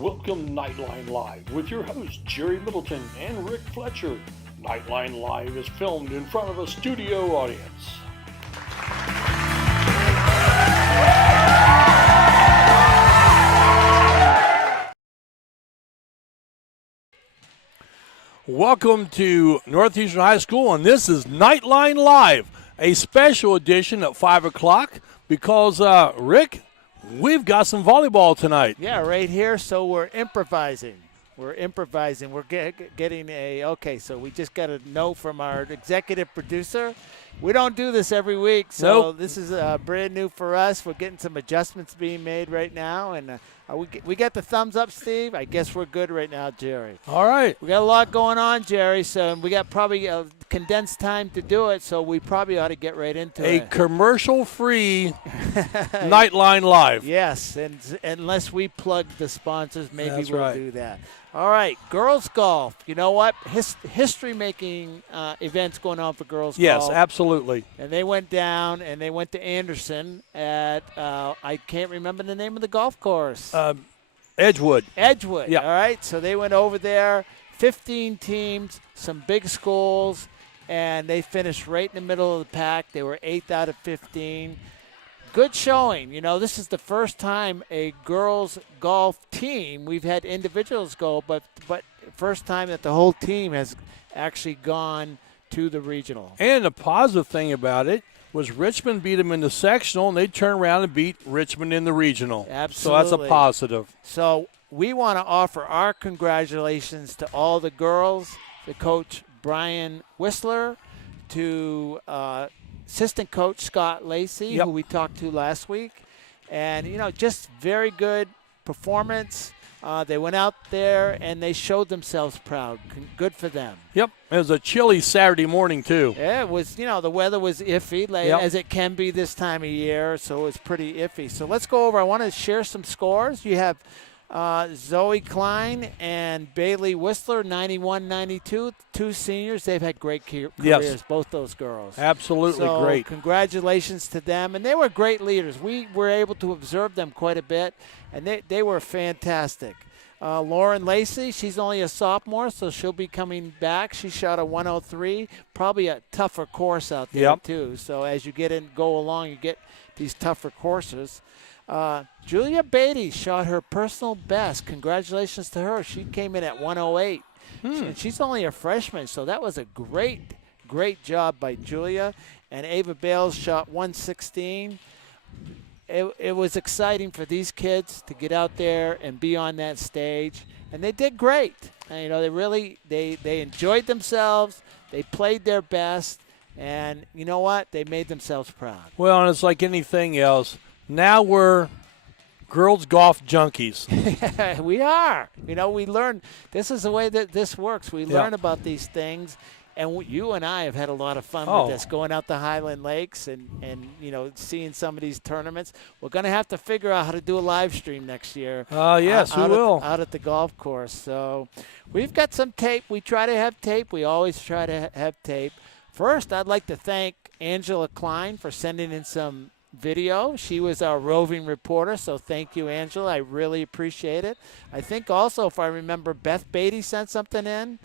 Welcome Knightline Live with your hosts Jerry Middleton and Rick Fletcher. Knightline Live is filmed in front of a studio audience. Welcome to Northeastern High School, and this is Knightline Live, a special edition at 5 o'clock because, Rick, we've got some volleyball tonight. Yeah, right here, so we're improvising. We're getting so we just got a note from our executive producer. We don't do this every week, so This is brand new for us. We're getting some adjustments being made right now, and we got the thumbs up, Steve. I guess we're good right now, Jerry. All right. We got a lot going on, Jerry, so we got probably a condensed time to do it, so we probably ought to get right into it. A commercial-free Knightline Live. Yes, and unless we plug the sponsors, maybe we'll right. do that. All right, girls golf. You know what? History-making events going on for girls golf. Yes, absolutely. And they went down, and they went to Anderson at, I can't remember the name of the golf course. Edgewood. Edgewood, yeah. All right. So they went over there, 15 teams, some big schools, and they finished right in the middle of the pack. They were 8th out of 15. Good showing. You know, this is the first time a girls golf team, we've had individuals go, but first time that the whole team has actually gone to the regional. And the positive thing about it was Richmond beat them in the sectional, and they turned around and beat Richmond in the regional. Absolutely. So that's a positive. So we want to offer our congratulations to all the girls, to Coach Brian Whistler, to assistant coach Scott Lacey, who we talked to last week. And, you know, just very good performance. They went out there and they showed themselves proud. Good for them. Yep. It was a chilly Saturday morning, too. Yeah, it was, you know, the weather was iffy, as it can be this time of year, so it was pretty iffy. So let's go over. I want to share some scores. You have Zoe Klein and Bailey Whistler, 91-92, two seniors. They've had great careers, both those girls. Absolutely great. Congratulations to them. And they were great leaders. We were able to observe them quite a bit, and they were fantastic. Lauren Lacey, she's only a sophomore, so she'll be coming back. She shot a 103, probably a tougher course out there, too. So as you go along, you get these tougher courses. Julia Beatty shot her personal best. Congratulations to her. She came in at 108. And she's only a freshman, so that was a great, great job by Julia. And Ava Bales shot 116. It was exciting for these kids to get out there and be on that stage. And they did great. And, you know, they enjoyed themselves. They played their best. And you know what? They made themselves proud. Well, and it's like anything else. Now we're girls golf junkies. We are. You know, we learn. This is the way that this works. We learn about these things. And you and I have had a lot of fun with this, going out to Highland Lakes and you know, seeing some of these tournaments. We're going to have to figure out how to do a live stream next year. Yes, we will. Out at the golf course. So we've got some tape. We try to have tape. We always try to have tape. First, I'd like to thank Angela Klein for sending in some video. She was our roving reporter, so thank you, Angela. I really appreciate it. I think also, if I remember, Beth Beatty sent something in.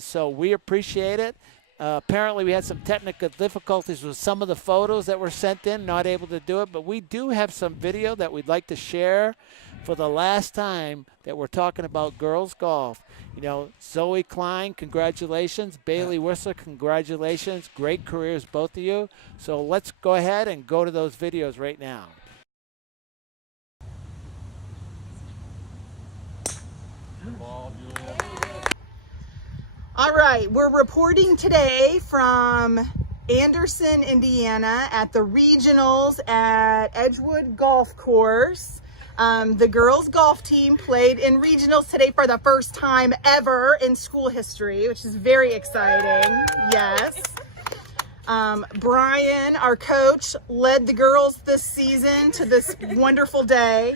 So we appreciate it. Apparently we had some technical difficulties with some of the photos that were sent in, not able to do it, but we do have some video that we'd like to share for the last time that we're talking about girls golf. You know, Zoe Klein, congratulations. Bailey Whistler, congratulations. Great careers, both of you. So let's go ahead and go to those videos right now. All right, we're reporting today from Anderson, Indiana at the regionals at Edgewood Golf Course. The girls golf team played in regionals today for the first time ever in school history, which is very exciting. Yes. Brian, our coach, led the girls this season to this wonderful day.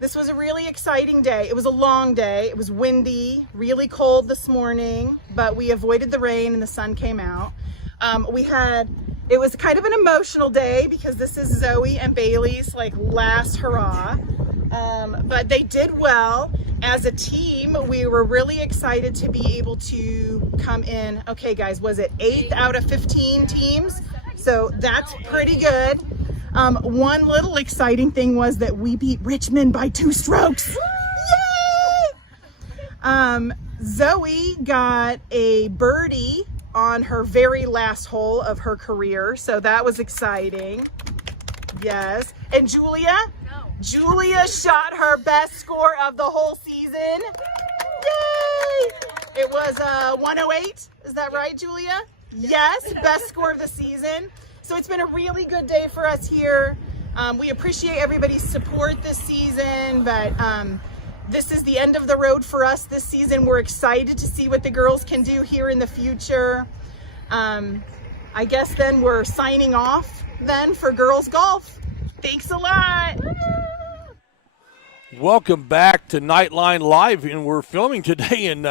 This was a really exciting day. It was a long day. It was windy, really cold this morning, but we avoided the rain and the sun came out. It was kind of an emotional day because this is Zoe and Bailey's last hurrah. But they did well, as a team, we were really excited to be able to come in. Okay, guys, was it 8th out of 15 teams? So that's pretty good. One little exciting thing was that we beat Richmond by 2 strokes. Yay! Zoe got a birdie on her very last hole of her career, so that was exciting. Yes. And Julia? Julia shot her best score of the whole season. Yay! It was 108. Is that right, Julia? Yes, best score of the season. So it's been a really good day for us here. We appreciate everybody's support this season, but this is the end of the road for us this season. We're excited to see what the girls can do here in the future. I guess then we're signing off then for girls golf. Thanks a lot. Welcome back to Knightline Live, and we're filming today in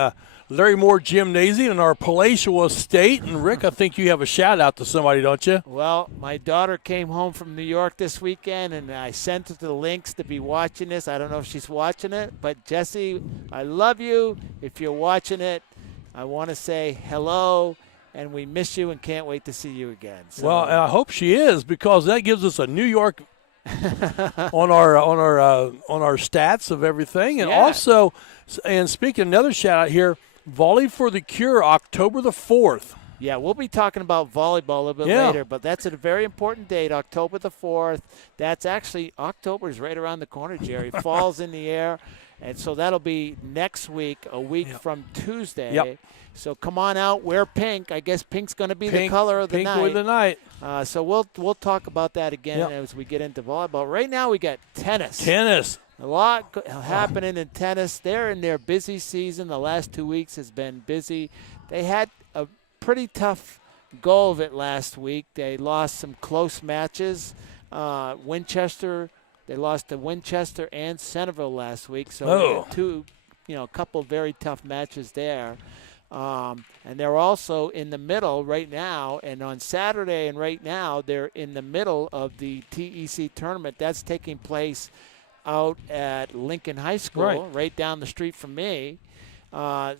Larry Moore Gymnasium in our palatial estate. And Rick, I think you have a shout out to somebody, don't you? Well, my daughter came home from New York this weekend, and I sent her the links to be watching this. I don't know if she's watching it, but Jesse, I love you. If you're watching it, I want to say hello, and we miss you and can't wait to see you again. So, well, I hope she is, because that gives us a New York on our stats of everything. And also, and speaking, another shout out here, Volley for the Cure, October the 4th. Yeah, we'll be talking about volleyball a little bit later, but that's a very important date, October the 4th. That's actually, October is right around the corner, Jerry. Fall's in the air, and so that'll be next week, a week from Tuesday. Yep. So come on out, wear pink. I guess pink's going to be the color of the night. Pink with the night. So we'll talk about that again as we get into volleyball. Right now we got tennis. Tennis. A lot happening in tennis. They're in their busy season. The last 2 weeks has been busy. They had a pretty tough go of it last week. They lost some close matches. Winchester, they lost to Winchester and Centerville last week. So a couple very tough matches there. And they're also in the middle right now, and on Saturday and right now they're in the middle of the TEC tournament. That's taking place out at Lincoln High School, right down the street from me. We have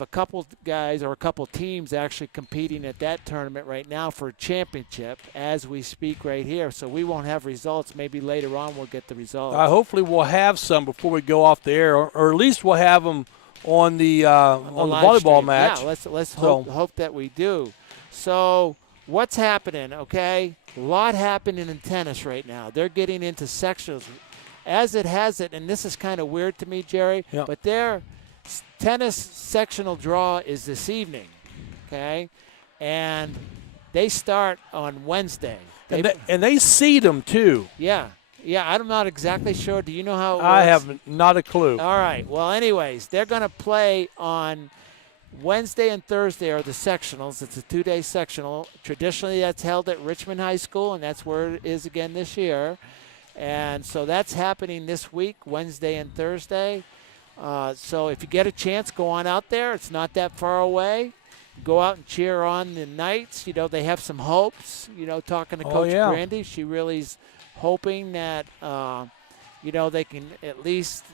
a couple guys or a couple teams actually competing at that tournament right now for a championship as we speak right here. So we won't have results. Maybe later on we'll get the results. Hopefully we'll have some before we go off the air, or at least we'll have them on the volleyball stream. match. Yeah, let's hope that we do. So what's happening, okay? A lot happening in tennis right now. They're getting into sectionals. As it has it, and this is kind of weird to me, Jerry, but their tennis sectional draw is this evening, okay? And they start on Wednesday. And they seed them, too. Yeah, I'm not exactly sure. Do you know how it works? I have not a clue. All right. Well, anyways, they're going to play on Wednesday and Thursday are the sectionals. It's a 2-day sectional. Traditionally, that's held at Richmond High School, and that's where it is again this year. And so that's happening this week, Wednesday and Thursday. So if you get a chance, go on out there. It's not that far away. Go out and cheer on the Knights. They have some hopes. Talking to Coach Brandy, she really's hoping that, they can at least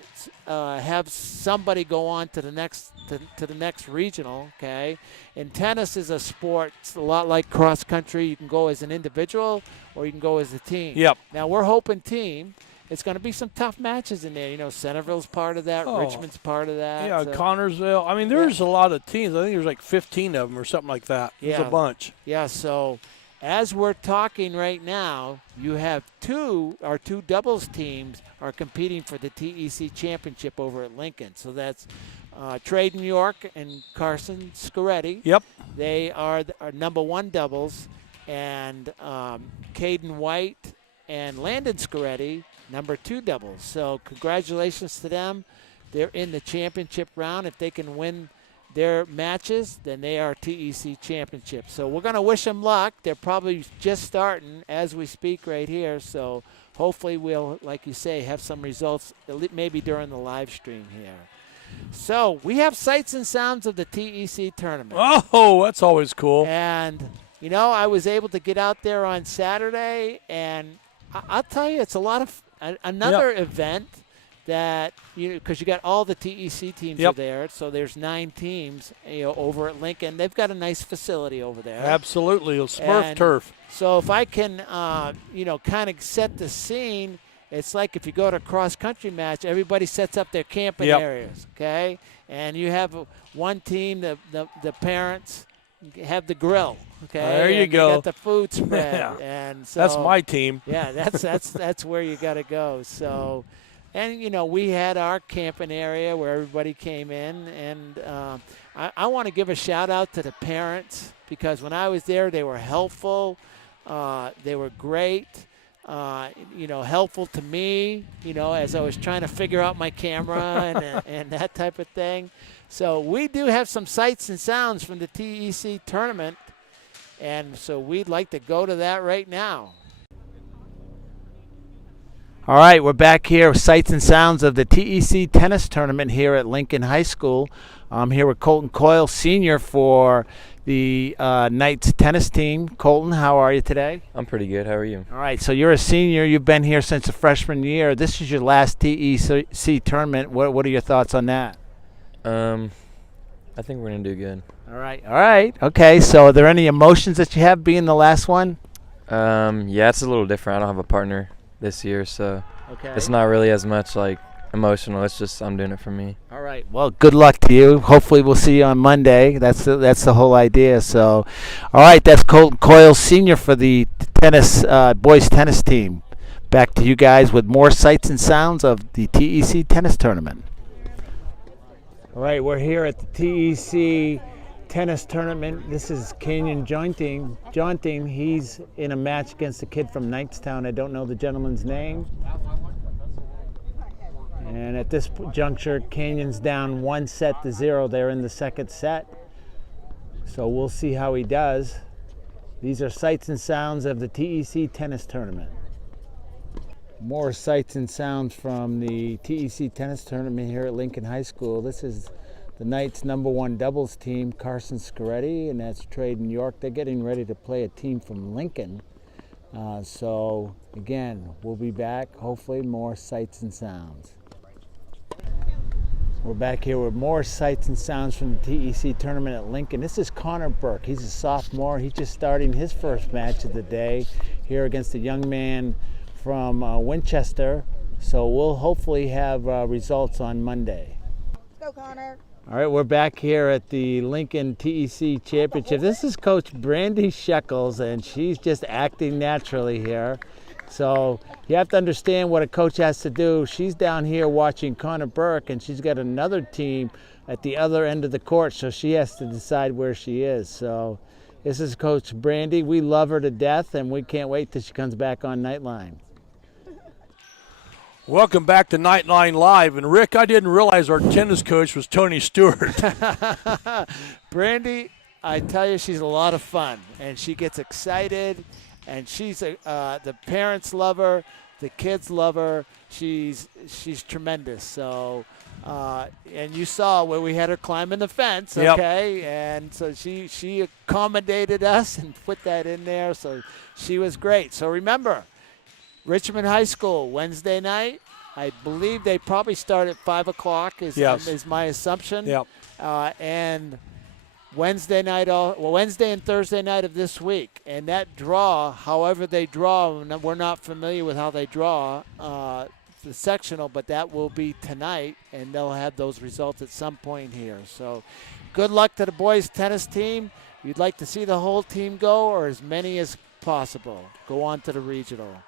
have somebody go on to the next regional, okay? And tennis is a sport. It's a lot like cross country. You can go as an individual or you can go as a team. Yep. Now, we're hoping team. It's going to be some tough matches in there. Centerville's part of that. Richmond's part of that. Yeah, so. Connorsville. I mean, there's a lot of teams. I think there's like 15 of them or something like that. There's a bunch. Yeah, so as we're talking right now, you have our two doubles teams are competing for the TEC championship over at Lincoln. So that's Trade New York and Carson Scoretti. Yep. They are our number one doubles. And Caden White and Landon Scoretti, number 2 doubles. So congratulations to them. They're in the championship round. If they can win their matches, then they are TEC championship. So we're going to wish them luck. They're probably just starting as we speak right here. So hopefully we'll, like you say, have some results maybe during the live stream here. So we have sights and sounds of the TEC tournament. Oh, that's always cool. And, I was able to get out there on Saturday, and I'll tell you, it's a lot of another event that because you got all the TEC teams are there, so there's 9 teams over at Lincoln. They've got a nice facility over there. Absolutely, a Smurf turf. So if I can, kind of set the scene, it's like if you go to a cross-country match, everybody sets up their camping areas, okay? And you have one team, the parents have the grill, okay? There you go. You got the food spread, and so that's my team. Yeah, that's where you got to go. So. And, we had our camping area where everybody came in. And I want to give a shout-out to the parents because when I was there, they were helpful. They were great, helpful to me, as I was trying to figure out my camera and that type of thing. So we do have some sights and sounds from the TEC tournament. And so we'd like to go to that right now. All right, we're back here with sights and sounds of the TEC tennis tournament here at Lincoln High School. I'm here with Colton Coyle, senior for the Knights tennis team. Colton, how are you today? I'm pretty good. How are you? All right, so you're a senior. You've been here since the freshman year. This is your last TEC tournament. What are your thoughts on that? I think we're going to do good. All right. Okay, so are there any emotions that you have being the last one? Yeah, it's a little different. I don't have a partner this year, so it's not really as much like emotional. It's just I'm doing it for me. All right. Well, good luck to you. Hopefully we'll see you on Monday. That's the whole idea. So, all right, that's Colton Coyle, senior for the boys tennis team. Back to you guys with more sights and sounds of the TEC tennis tournament. All right, we're here at the TEC tennis tournament. This is Kenyon Jaunting. He's in a match against a kid from Knightstown. I don't know the gentleman's name. And at this juncture, Kenyon's down 1-0. They're in the second set. So we'll see how he does. These are sights and sounds of the TEC tennis tournament. More sights and sounds from the TEC tennis tournament here at Lincoln High School. This is the Knights' #1 doubles team, Carson Scaretti, and that's Trade New York. They're getting ready to play a team from Lincoln. So, again, we'll be back. Hopefully, more sights and sounds. We're back here with more sights and sounds from the TEC tournament at Lincoln. This is Connor Burke. He's a sophomore. He's just starting his first match of the day here against a young man from Winchester. So we'll hopefully have results on Monday. Let's go, Connor. All right, we're back here at the Lincoln TEC Championship. This is Coach Brandy Shekels, and she's just acting naturally here. So you have to understand what a coach has to do. She's down here watching Connor Burke, and she's got another team at the other end of the court, so she has to decide where she is. So this is Coach Brandy. We love her to death, and we can't wait till she comes back on Knightline. Welcome back to Knightline Live. And, Rick, I didn't realize our tennis coach was Tony Stewart. Brandy, I tell you, she's a lot of fun, and she gets excited, and she's the parents love her, the kids love her. She's tremendous. So, and you saw where we had her climbing the fence, okay? Yep. And so she accommodated us and put that in there. So she was great. So remember, Richmond High School, Wednesday night. I believe they probably start at 5 o'clock is my assumption. Yep. And Wednesday and Thursday night of this week. And that draw, however they draw, we're not familiar with how they draw the sectional, but that will be tonight, and they'll have those results at some point here. So good luck to the boys tennis team. You'd like to see the whole team go, or as many as possible go on to the regional.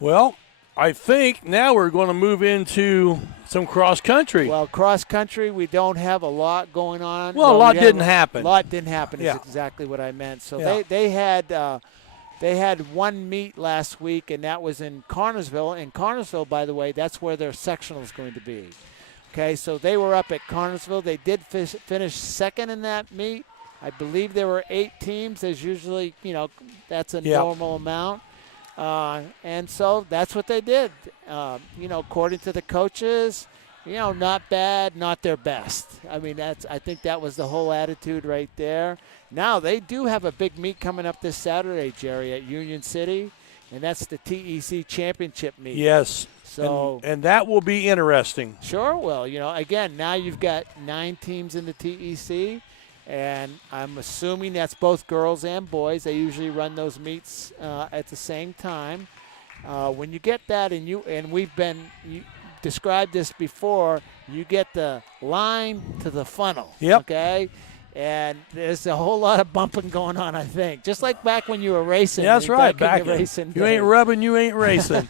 Well, I think now we're going to move into some cross country. Well, cross country, we don't have a lot going on. Well, a lot didn't happen. A lot didn't happen is exactly what I meant. So they had one meet last week, and that was in Connersville. And Connersville, by the way, that's where their sectional is going to be. Okay, so they were up at Connersville. They did finish second in that meet. I believe there were 8 teams. There's usually, that's a normal amount. And so that's what they did. According to the coaches, not bad, not their best. I mean, I think that was the whole attitude right there. Now, they do have a big meet coming up this Saturday, Jerry, at Union City, and that's the TEC Championship meet. Yes. So and that will be interesting. Sure will. Again, now you've got 9 teams in the TEC, and I'm assuming that's both girls and boys. They usually run those meets at the same time. When you get that, you described this before, you get the line to the funnel. Yep. Okay? And there's a whole lot of bumping going on, I think. Just like back when you were racing. Yeah, that's right. Back racing you ain't rubbing, you ain't racing.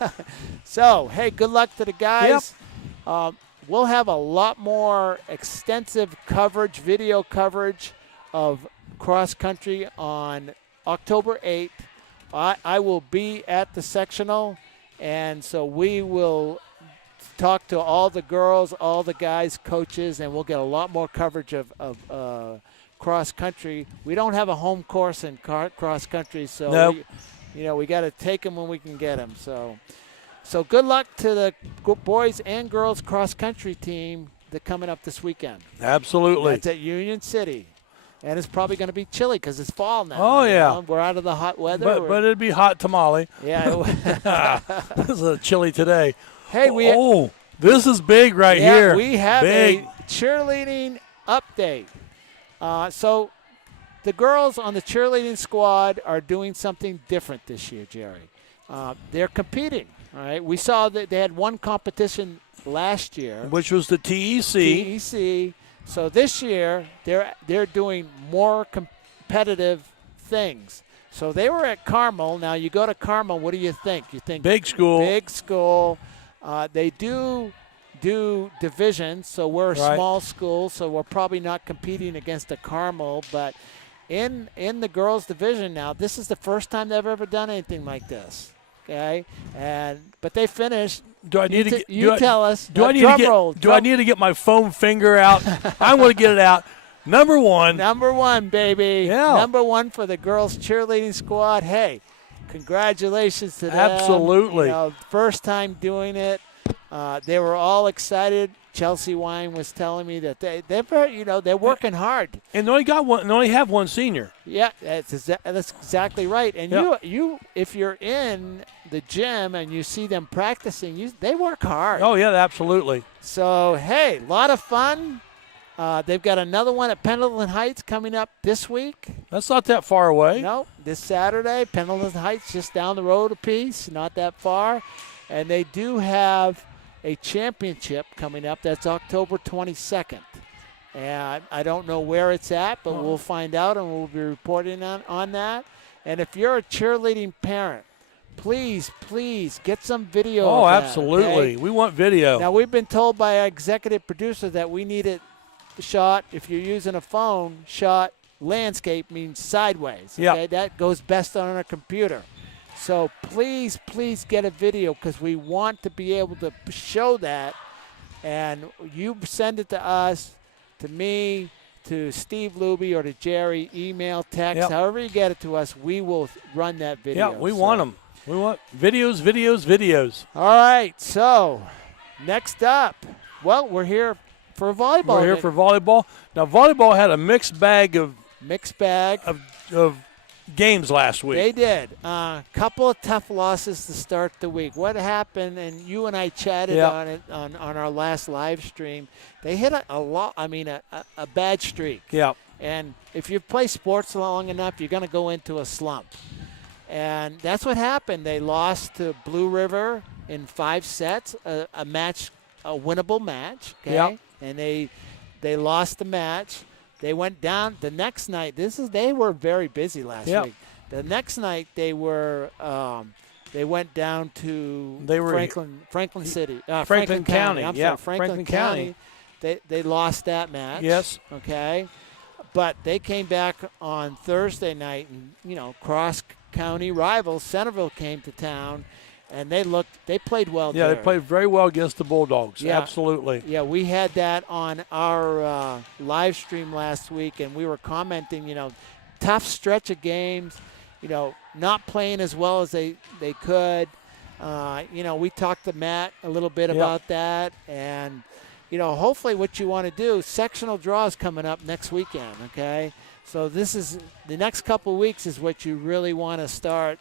So, hey, good luck to the guys. Yep. We'll have a lot more extensive coverage, video coverage of cross country on October 8th. I will be at the sectional, and so we will talk to all the girls, all the guys, coaches, and we'll get a lot more coverage of cross country. We don't have a home course in cross country, so nope. we got to take them when we can get them. So good luck to the boys and girls cross country team that coming up this weekend. Absolutely. That's at Union City. And it's probably going to be chilly because it's fall now. Oh, yeah. We're out of the hot weather. But it'd be hot tamale. Yeah. This is chilly today. Hey, this is big right here. We have a cheerleading update. So the girls on the cheerleading squad are doing something different this year, Jerry. They're competing. All right. We saw that they had one competition last year, which was the TEC. So this year they're doing more competitive things. So they were at Carmel. Now you go to Carmel. What do you think? You think big school? Big school. They do divisions. So we're a small school. So we're probably not competing against a Carmel. But in the girls division now, this is the first time they've ever done anything like this. Okay, but they finished. Do I need tell us? Do I need to get my foam finger out? I'm going to get it out. Number one, baby. Yeah. Number 1 for the girls cheerleading squad. Hey, congratulations to them. Absolutely. First time doing it. They were all excited. Chelsea Wine was telling me that they're working hard. And they only have one senior. Yeah, that's exactly right. And you if you're in the gym and you see them practicing, they work hard. Oh yeah, absolutely. So hey, a lot of fun. They've got another one at Pendleton Heights coming up this week. That's not that far away. No, this Saturday, Pendleton Heights, just down the road a piece, not that far. And they do have a championship coming up. That's October 22nd. And I don't know where it's at, but we'll find out, and we'll be reporting on that. And if you're a cheerleading parent, please get some video of that, absolutely. Okay? We want video. Now, we've been told by our executive producer that we need it shot, if you're using a phone, shot landscape means sideways. Okay? Yep. That goes best on a computer. So please get a video because we want to be able to show that. And you send it to us, to me, to Steve Luby, or to Jerry, email, text, however you get it to us, we will run that video. Yeah, we want them. We want videos. All right, so next up, we're here for volleyball. We're here for volleyball. Now, volleyball had a mixed bag of games last week. They did. Couple of tough losses to start the week. What happened, and you and I chatted on it on our last live stream, they hit a bad streak. Yeah. And if you play sports long enough, you're going to go into a slump. And that's what happened. They lost to Blue River in 5 sets, a winnable match. Okay? Yeah. And they lost the match. They went down the next night. They were very busy last week. The next night they went down to Franklin City, Franklin County. I'm sorry, Franklin County. They lost that match. Yes. Okay. But they came back on Thursday night, and cross county rivals Centerville came to town. And they played well. Yeah, they played very well against the Bulldogs. Yeah. Absolutely. Yeah, we had that on our live stream last week, and we were commenting, tough stretch of games, not playing as well as they could. We talked to Matt a little bit about that. And, hopefully what you want to do, sectional draws coming up next weekend, okay? So this is the next couple of weeks is what you really want to start,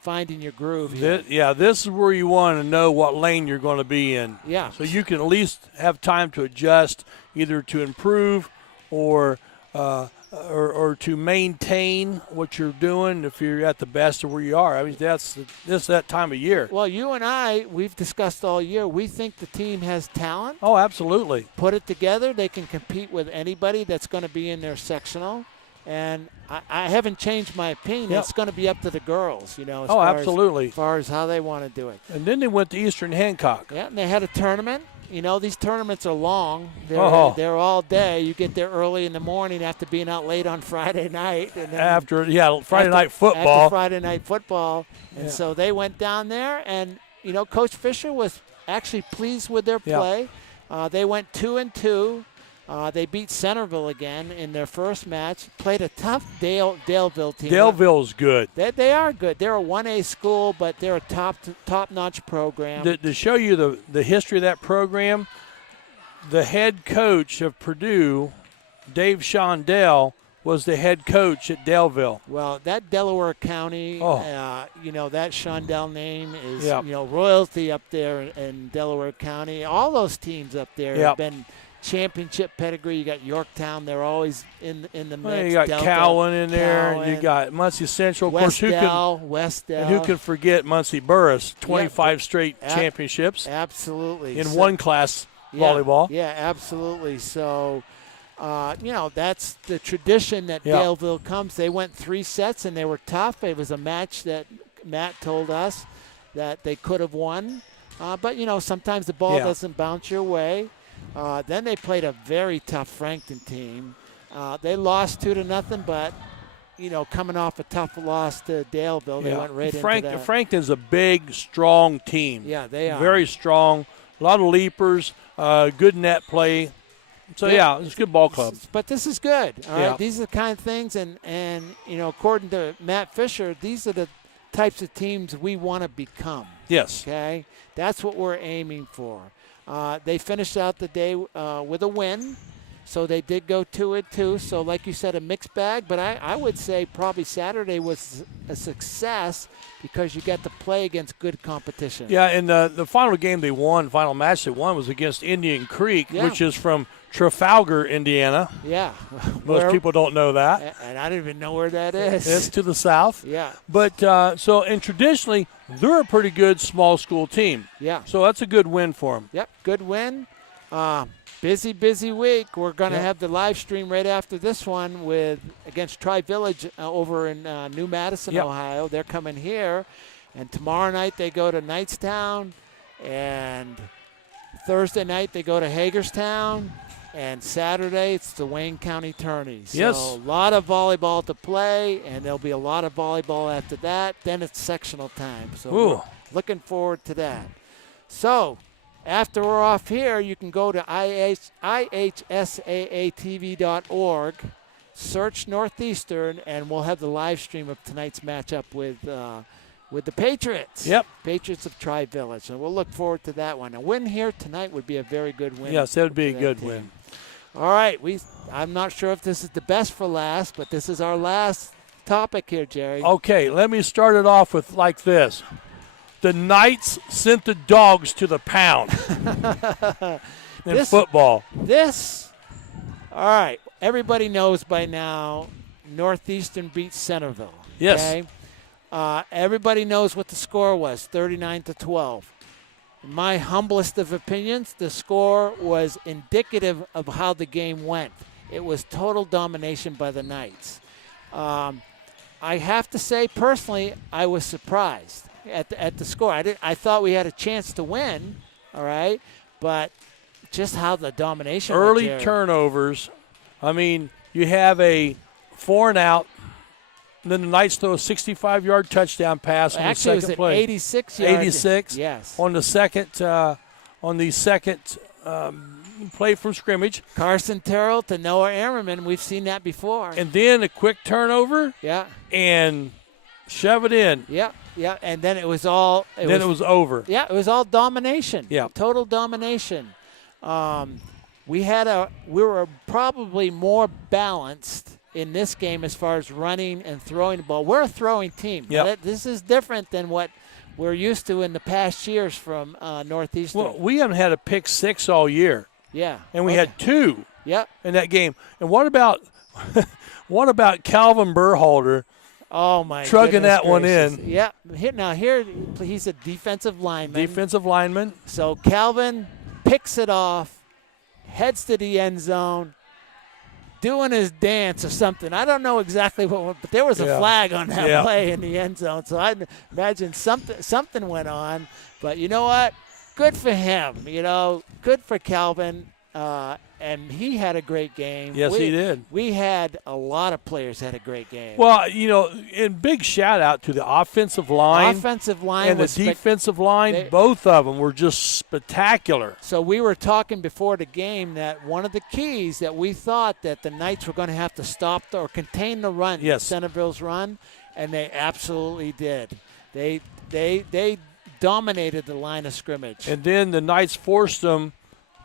finding your groove here. This is where you want to know what lane you're going to be in. Yeah. So you can at least have time to adjust, either to improve or to maintain what you're doing if you're at the best of where you are. I mean, this that time of year. Well, you and I, we've discussed all year, we think the team has talent. Oh, absolutely. Put it together, they can compete with anybody that's going to be in their sectional. And I haven't changed my opinion. Yep. It's going to be up to the girls, absolutely. As far as how they want to do it. And then they went to Eastern Hancock. Yeah, and they had a tournament. These tournaments are long. They're all day. You get there early in the morning after being out late on Friday night. And then Friday night football. After Friday night football. And so they went down there, and, Coach Fisher was actually pleased with their play. They went 2-2. They beat Centerville again in their first match. Played a tough Daleville team. Daleville's good. They are good. They're a 1A school, but they're a top-notch program. To show you the history of that program, the head coach of Purdue, Dave Shondell, was the head coach at Daleville. Well, that Delaware County, that Shondell name is, royalty up there in Delaware County. All those teams up there have been championship pedigree. You got Yorktown; they're always in the mix. Well, you got Delta, Cowan in there, and you got Muncie Central. Of course, Westdale. And who can forget Muncie Burris? 25 straight championships. Absolutely. In one class volleyball. Yeah, absolutely. So, that's the tradition that Daleville comes. They went 3 sets, and they were tough. It was a match that Matt told us that they could have won. But, sometimes the ball doesn't bounce your way. Then they played a very tough Frankton team. They lost 2-0, but, coming off a tough loss to Daleville, they went right into that. Frankton's a big, strong team. Yeah, they are. Very strong. A lot of leapers, good net play. So, it's a good ball club. But this is good. All right? These are the kind of things, and according to Matt Fisher, these are the types of teams we want to become. Yes. Okay? That's what we're aiming for. They finished out the day with a win, so they did go 2-2. So, like you said, a mixed bag. But I would say probably Saturday was a success because you got to play against good competition. Yeah, and the final match they won was against Indian Creek, which is from Trafalgar, Indiana. Yeah. Most people don't know that. And I don't even know where that is. It's to the south. Yeah. But and traditionally, they're a pretty good small school team. Yeah. So that's a good win for them. Yep, good win. Busy week. We're going to have the live stream right after this one against Tri-Village over in New Madison, Ohio. They're coming here. And tomorrow night they go to Knightstown. And Thursday night they go to Hagerstown. And Saturday, it's the Wayne County Tourney. So a lot of volleyball to play, and there'll be a lot of volleyball after that. Then it's sectional time. So we're looking forward to that. So after we're off here, you can go to ihsaatv.org, search Northeastern, and we'll have the live stream of tonight's matchup with the Patriots. Yep. Patriots of Tri-Village. And we'll look forward to that one. A win here tonight would be a very good win. Yes, that would be a good win. All right. I'm not sure if this is the best for last, but this is our last topic here, Jerry. Okay, let me start it off with like this. The Knights sent the dogs to the pound in football. All right. Everybody knows by now Northeastern beat Centerville. Yes. Okay? Everybody knows what the score was, 39-12. In my humblest of opinions, the score was indicative of how the game went. It was total domination by the Knights. I have to say, personally, I was surprised at the score. I thought we had a chance to win, all right, but just how the domination early went, turnovers. I mean, you have a 4-and-out. And then the Knights throw a 65-yard touchdown pass on the second play. Actually, it was an 86-yard. 86. Yes. On the second play from scrimmage. Carson Terrell to Noah Ammerman. We've seen that before. And then a quick turnover. Yeah. And shove it in. Yeah. And then it was all. It was over. Yeah. It was all domination. Yeah. Total domination. We were probably more balanced in this game as far as running and throwing the ball. We're a throwing team. Yep. This is different than what we're used to in the past years from Northeastern. Well, we haven't had a pick six all year. Yeah. And we had 2 in that game. And what about Calvin Burhalter? Oh, my trugging that gracious. one in. Yeah. Here he's a defensive lineman. Defensive lineman. So Calvin picks it off, heads to the end zone, doing his dance or something. I don't know exactly what, but there was a flag on that play in the end zone. So I imagine something went on. But you know what? Good for him. Good for Calvin. And he had a great game. Yes, he did. We had a lot of players had a great game. Well, and big shout out to the offensive line. Offensive line and the defensive line. Both of them were just spectacular. So we were talking before the game that one of the keys that we thought that the Knights were going to have to stop or contain the run, Centerville's run, and they absolutely did. They dominated the line of scrimmage. And then the Knights forced them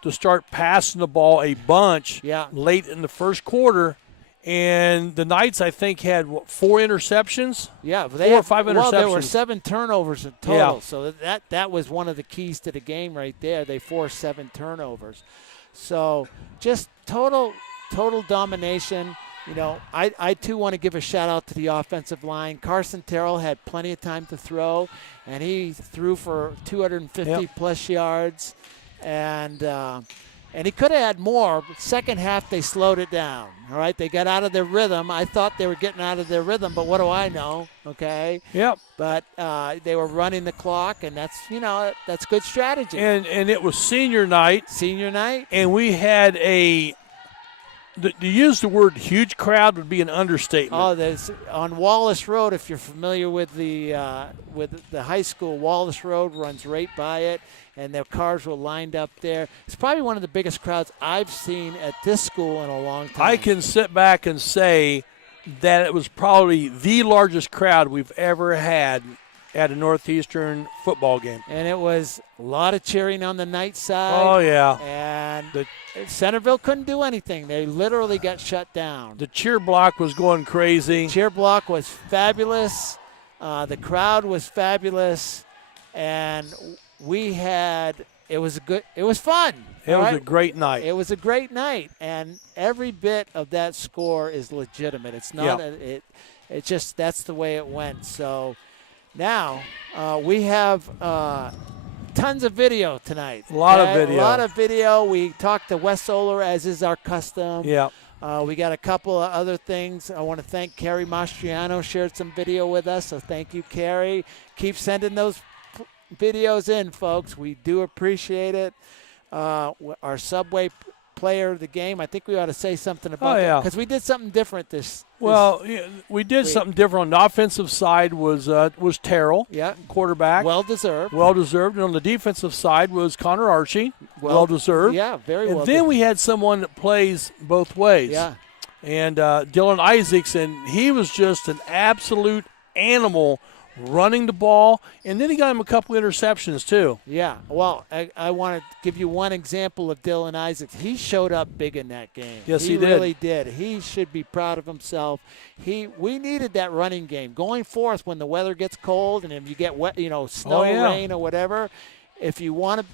to start passing the ball a bunch late in the first quarter. And the Knights, I think, had 4 interceptions? Yeah. 4 or 5 interceptions. Well, there were 7 turnovers in total. Yeah. So that was one of the keys to the game right there. They forced 7 turnovers. So just total domination. I too want to give a shout out to the offensive line. Carson Terrell had plenty of time to throw, and he threw for 250 plus yards. And he could have had more, but second half they slowed it down. All right, they got out of their rhythm. I thought they were getting out of their rhythm, but what do I know? Okay. Yep. But they were running the clock, and that's good strategy. And it was senior night. Senior night. And we had to use the word huge crowd would be an understatement. Oh, there's on Wallace Road. If you're familiar with the high school, Wallace Road runs right by it, and their cars were lined up there. It's probably one of the biggest crowds I've seen at this school in a long time. I can sit back and say that it was probably the largest crowd we've ever had at a Northeastern football game. And it was a lot of cheering on the Knight side. Oh, yeah. And Centerville couldn't do anything. They literally got shut down. The cheer block was going crazy. The cheer block was fabulous. The crowd was fabulous. And it was fun. It was a great night. It was a great night. And every bit of that score is legitimate. It's not, it's just, that's the way it went. So now we have tons of video tonight. A lot of video. We talked to Wes Solar, as is our custom. Yeah. We got a couple of other things. I want to thank Carrie Mastriano, shared some video with us, so thank you, Carrie. Keep sending those videos in, folks. We do appreciate it. Our Subway player of the game, I think we ought to say something about that, because we did something different this we did week. something different. On the offensive side was Terrell, quarterback. Well-deserved. And on the defensive side was Connor Archie, well-deserved. Yeah, very well. And then we had someone that plays both ways. Yeah. And Dylan Isaacs, and he was just an absolute animal running the ball, and then he got him a couple interceptions too. Yeah, well, I want to give you one example of Dylan Isaacs. He showed up big in that game. Yes, he did. He really did. He should be proud of himself. We needed that running game. Going forth when the weather gets cold and if you get wet, snow, rain, or whatever, if you want to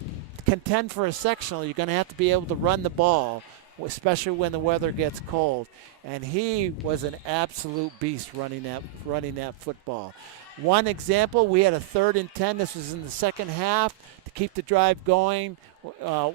contend for a sectional, you're going to have to be able to run the ball, especially when the weather gets cold. And he was an absolute beast running that football. One example, we had a 3rd and 10. This was in the second half to keep the drive going.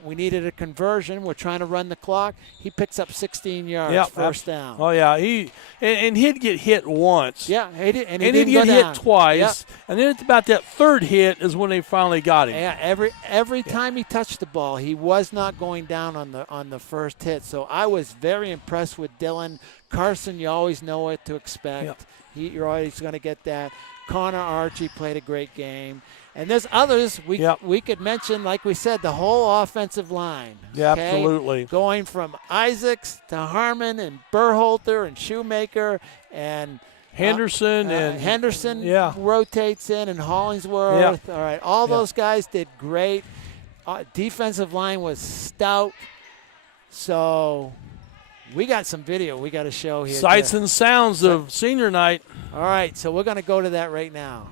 We needed a conversion. We're trying to run the clock. He picks up 16 yards, first down. Oh, yeah. He'd get hit once. Yeah, he'd get hit twice. Yep. And then it's about that 3rd hit is when they finally got him. Yeah, every time he touched the ball, he was not going down on the first hit. So I was very impressed with Dylan. Carson, you always know what to expect. Yep. You're always going to get that. Connor Archie played a great game. And there's others we could mention, like we said, the whole offensive line. Yeah, absolutely. Going from Isaacs to Harmon and Burhalter and Shoemaker and Henderson. Henderson rotates in, and Hollingsworth. Yeah. All right, all those guys did great. Defensive line was stout. So We got some video we got to show here. Sights and sounds of senior night. All right, so we're going to go to that right now.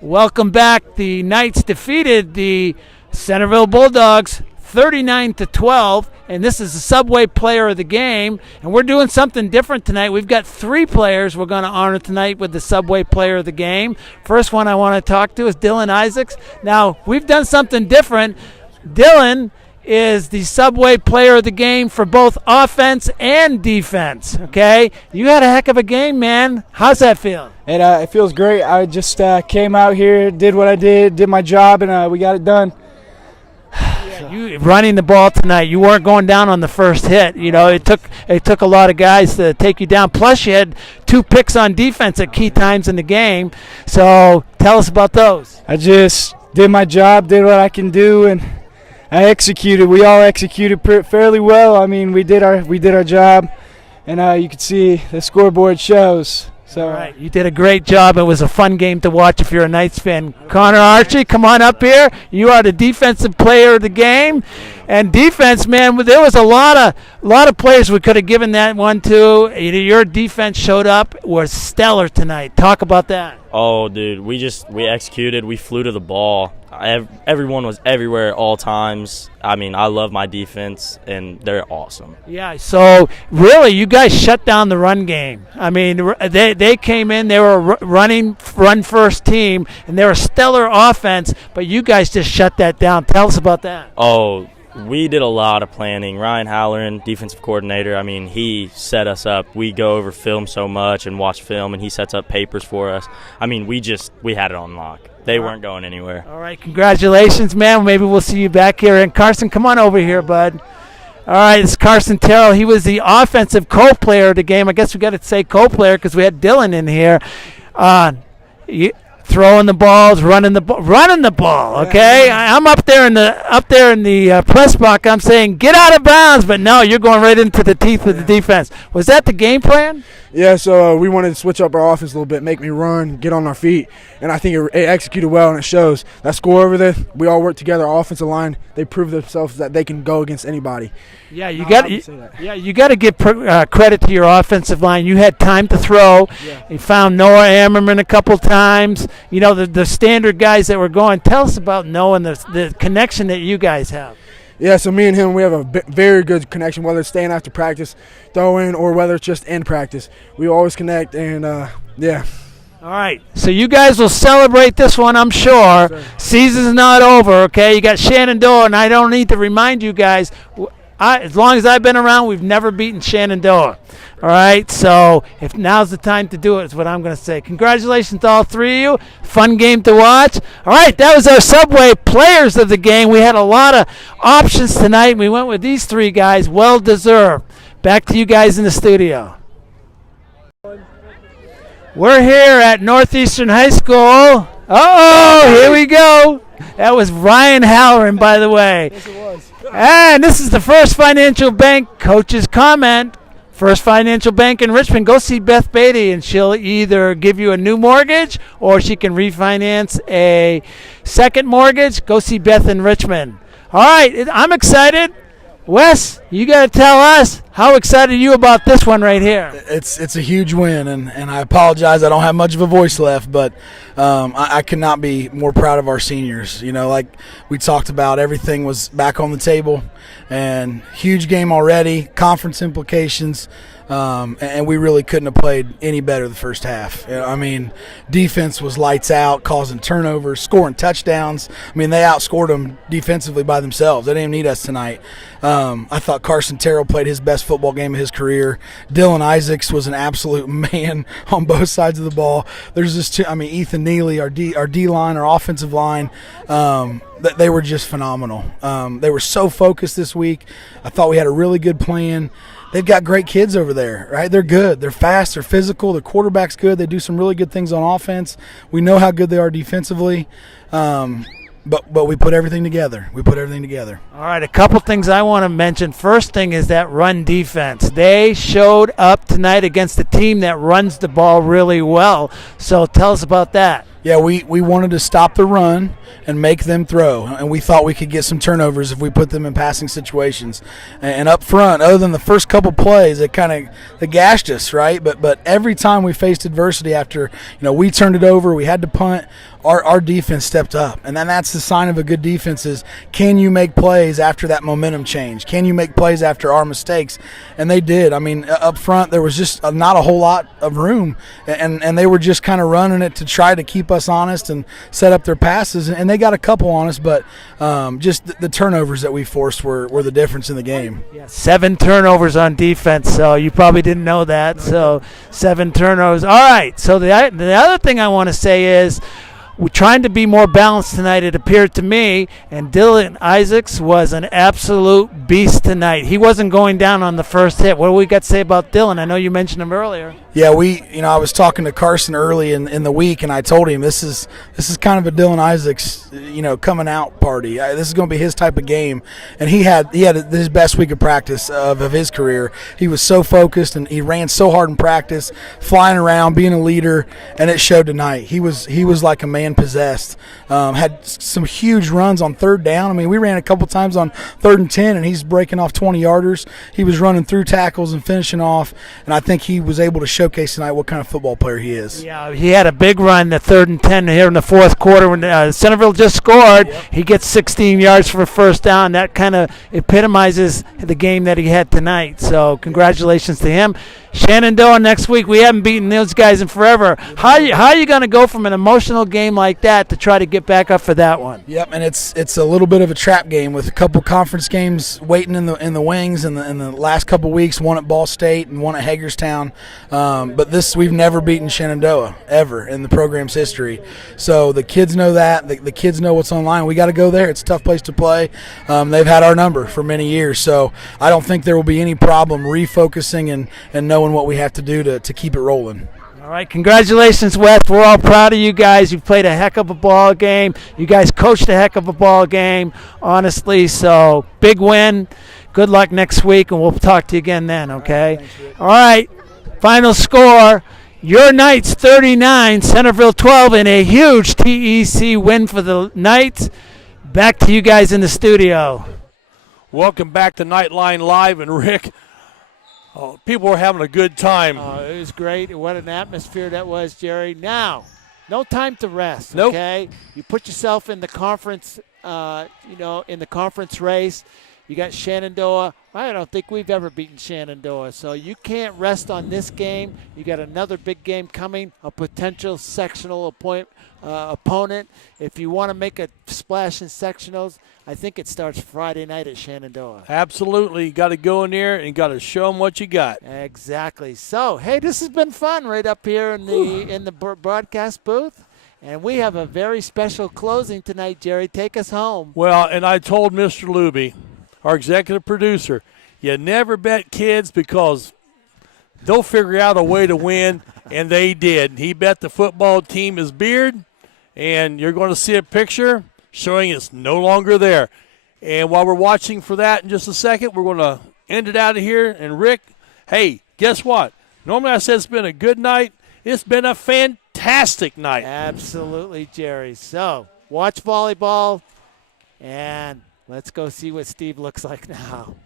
Welcome back. The Knights defeated the Centerville Bulldogs 39-12, and this is the Subway Player of the Game. And we're doing something different tonight. We've got 3 players we're going to honor tonight with the Subway Player of the Game. First one I want to talk to is Dylan Isaacs. Now, we've done something different. Dylan is the Subway Player of the Game for both offense and defense, okay? You had a heck of a game, man. How's that feel? It feels great. I just came out here, did what I did my job, and we got it done. You running the ball tonight, you weren't going down on the first hit. You know, it took a lot of guys to take you down. Plus, you had 2 picks on defense at key times in the game. So tell us about those. I just did my job, did what I can do, and I executed. We all executed fairly well. I mean, we did our job, and you can see the scoreboard shows. So, all right, you did a great job. It was a fun game to watch if you're a Knights fan. Connor Archie, come on up here. You are the defensive player of the game. And defense, man, there was a lot of players we could have given that one to. Your defense showed up, was stellar tonight. Talk about that. Oh, dude, we executed. We flew to the ball. Everyone was everywhere at all times. I mean, I love my defense, and they're awesome. Yeah, so really, you guys shut down the run game. I mean, they came in, they were a run-first team, and they were a stellar offense, but you guys just shut that down. Tell us about that. Oh, we did a lot of planning. Ryan Halloran, defensive coordinator, I mean, he set us up. We go over film so much and watch film, and he sets up papers for us. I mean, we had it on lock. They weren't going anywhere. All right, congratulations, man. Maybe we'll see you back here. And Carson, come on over here, bud. All right, it's Carson Terrell. He was the offensive co-player of the game. I guess we got to say co-player because we had Dylan in here. Throwing the balls, running the ball. Okay, I'm up there in the press box. I'm saying get out of bounds, but no, you're going right into the teeth of the defense. Was that the game plan? Yeah, so we wanted to switch up our offense a little bit, make me run, get on our feet, and I think it executed well, and it shows. That score over there, we all worked together. Our offensive line, they proved themselves that they can go against anybody. Yeah, you got to give credit to your offensive line. You had time to throw. Yeah. You found Noah Ammerman a couple times. You know, the standard guys that were going. Tell us about Noah and the connection that you guys have. Yeah, so me and him, we have a very good connection, whether it's staying after practice, throwing, or whether it's just in practice. We always connect, and, yeah. All right, so you guys will celebrate this one, I'm sure. Sure. Season's not over, okay? You got Shenandoah, and I don't need to remind you guys, as long as I've been around, we've never beaten Shenandoah. All right, so if now's the time to do it is what I'm going to say. Congratulations to all three of you. Fun game to watch. All right, that was our Subway players of the game. We had a lot of options tonight. We went with these three guys, well deserved. Back to you guys in the studio. We're here at Northeastern High School. Uh-oh, here we go. That was Ryan Halloran, by the way. Yes, it was. And this is the First Financial Bank coach's comment. First Financial Bank in Richmond. Go see Beth Beatty, and she'll either give you a new mortgage or she can refinance a second mortgage. Go see Beth in Richmond. All right, I'm excited. Wes, you got to tell us how excited are you about this one right here? It's a huge win, and I apologize. I don't have much of a voice left, but I could not be more proud of our seniors. You know, like we talked about, everything was back on the table, and huge game already, conference implications. And we really couldn't have played any better the first half. I mean, defense was lights out, causing turnovers, scoring touchdowns. I mean, they outscored them defensively by themselves. They didn't even need us tonight. I thought Carson Terrell played his best football game of his career. Dylan Isaacs was an absolute man on both sides of the ball. There's just Ethan Neely, our D-line, our offensive line, they were just phenomenal. They were so focused this week. I thought we had a really good plan. They've got great kids over there, right? They're good. They're fast. They're physical. Their quarterback's good. They do some really good things on offense. We know how good they are defensively, but we put everything together. All right, a couple things I want to mention. First thing is that run defense. They showed up tonight against a team that runs the ball really well. So tell us about that. Yeah, we wanted to stop the run and make them throw, and we thought we could get some turnovers if we put them in passing situations. And up front, other than the first couple plays, they gashed us, right? But every time we faced adversity after, we turned it over, we had to punt, our defense stepped up. And then that's the sign of a good defense is, can you make plays after that momentum change? Can you make plays after our mistakes? And they did. I mean, up front, there was just not a whole lot of room, and they were just kind of running it to try to keep us honest and set up their passes, and they got a couple on us, but just the turnovers that we forced were the difference in the game. Yeah, 7 turnovers on defense, so you probably didn't know that. So 7 turnovers. All right, so the other thing I want to say is, we're trying to be more balanced tonight, it appeared to me, and Dylan Isaacs was an absolute beast tonight. He wasn't going down on the first hit. What do we got to say about Dylan? I know you mentioned him earlier. Yeah, I was talking to Carson early in the week, and I told him this is kind of a Dylan Isaacs, coming out party. This is going to be his type of game, and he had his best week of practice of his career. He was so focused, and he ran so hard in practice, flying around, being a leader, and it showed tonight. He was like a man possessed. Had some huge runs on third down. I mean, we ran a couple times on 3rd and 10, and he's breaking off 20-yarders. He was running through tackles and finishing off, and I think he was able to showcase tonight what kind of football player he is. Yeah, he had a big run, the 3rd and 10 here in the fourth quarter when Centerville just scored. Yep. He gets 16 yards for a first down. That kind of epitomizes the game that he had tonight. So congratulations to him. Shenandoah next week. We haven't beaten those guys in forever. How are you going to go from an emotional game like that to try to get back up for that one? Yep, and it's a little bit of a trap game with a couple conference games waiting in the wings in the last couple weeks. One at Ball State and one at Hagerstown. But we've never beaten Shenandoah ever in the program's history. So the kids know that. The kids know what's online. We got to go there. It's a tough place to play. They've had our number for many years. So I don't think there will be any problem refocusing and knowing what we have to do to keep it rolling. All right, congratulations, Wes. We're all proud of you guys. You played a heck of a ball game. You guys coached a heck of a ball game, honestly. So big win. Good luck next week, and we'll talk to you again then, okay? All right, final score. Your Knights 39, Centerville 12, and a huge TEC win for the Knights. Back to you guys in the studio. Welcome back to Knightline Live, and Rick, people were having a good time. It was great. What an atmosphere that was, Jerry. Now, no time to rest, nope. Okay? You put yourself in the conference, in the conference race. You got Shenandoah. I don't think we've ever beaten Shenandoah. So you can't rest on this game. You got another big game coming, a potential sectional opponent. If you want to make a splash in sectionals, I think it starts Friday night at Shenandoah. Absolutely. You got to go in there and got to show them what you got. Exactly. So, hey, this has been fun right up here in the broadcast booth. And we have a very special closing tonight, Jerry. Take us home. Well, and I told Mr. Luby, our executive producer, you never bet kids because they'll figure out a way to win, and they did. He bet the football team his beard, and you're going to see a picture showing it's no longer there. And while we're watching for that in just a second, we're going to end it out of here. And, Rick, hey, guess what? Normally I said it's been a good night. It's been a fantastic night. Absolutely, Jerry. So, watch volleyball, and let's go see what Steve looks like now.